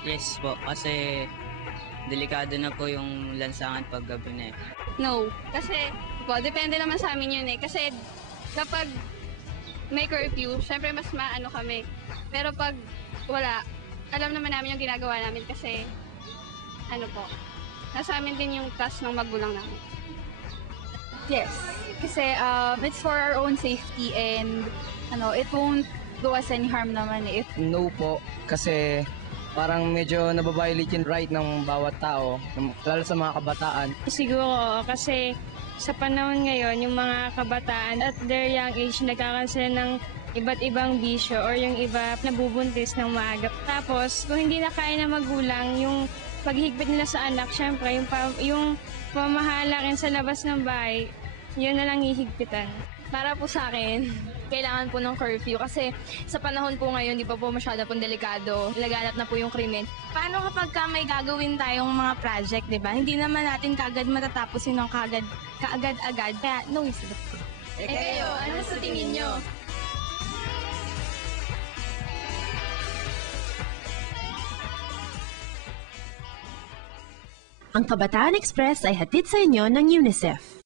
Yes po, kasi delikado na po yung lansangan pag gabi na eh. No. Kasi, depende naman sa amin yun eh. Kasi kapag may curfew, syempre mas maano kami. Pero pag wala, alam naman namin yung ginagawa namin kasi, nasa amin din yung trust ng magulang namin. Yes. Kasi it's for our own safety and it won't do us any harm naman eh. No po, kasi parang medyo nababiolate yung right ng bawat tao, lalo sa mga kabataan. Siguro kasi sa panahon ngayon, yung mga kabataan at their young age nagkakaroon ng iba't ibang bisyo or yung iba nabubuntis ng maaga. Tapos, kung hindi na kaya na magulang, yung paghigpit nila sa anak, syempre, yung pamahala rin sa labas ng bahay, yun na lang hihigpitan. Para po sa akin, kailangan po ng curfew kasi sa panahon po ngayon, di pa po masyado pong delikado. Laganap na po yung krimen. Paano kapag may gagawin tayong mga project, di ba? Hindi naman natin kagad matatapos yun ng kaagad-agad. Kaya, no is it? Kayo, ano sa tingin nyo? Ang Kabataan Express ay hatid sa inyo ng UNICEF.